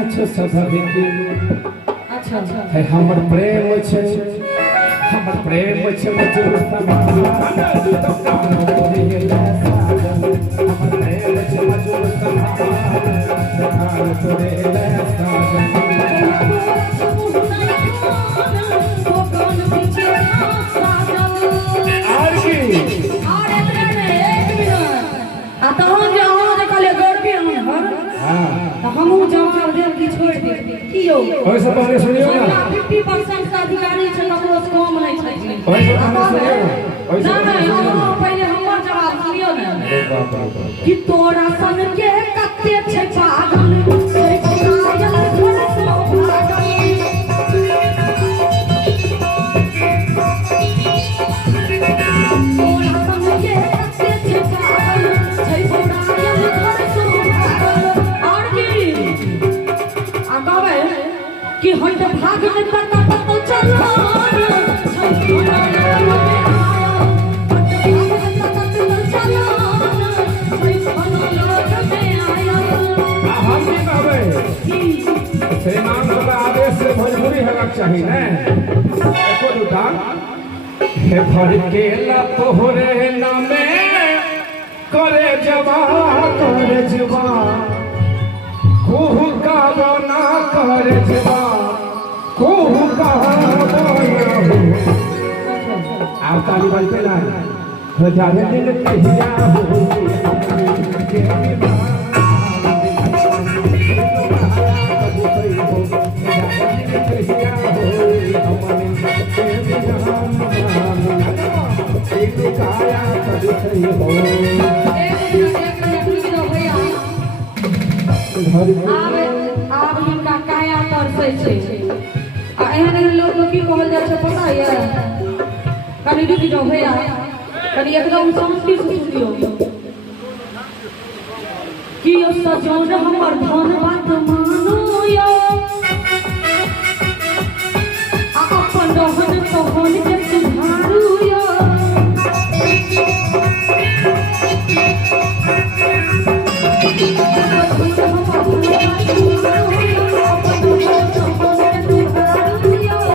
अच्छे सधि की अच्छा अच्छा है हमर प्रेम छे हमर प्रेम छे मजूर समाज हमर प्रेम छे मजूर समाज तोरे ले हम जवाब देव की छोड़ दे की हो ओइ से पहले सुनियो ना 50% का अधिकारी छै ककरो से कम नहीं छै ओइ से पहले सुनियो ओइ से पहले हमर जवाब सुनियो ना कि तोरा सन के कत्ते छै पागल छै कायल घर से भागल तोरा सन के कत्ते छै पागल छै कायल घर से कि हट भाग में तक तो चलो श्रीमान का आदेश से भोजपुरी हेबाक चाही ने एको दुटा हे भर के ला तोहरे नामे करे जवा कुहू का बना करे जवा कुहू का आप ताली बजते ना हो जाने दिन कहिया हो आब हिनका काया तरसै छै आ एहन लोग की कहल जाइ छै पता है कनी रुक जाओ भैया कनी एकदम शांति से सुनियो कि ओ सजन हमर धन बात मानो यो आ अपन रहन सहन के सुधारू यो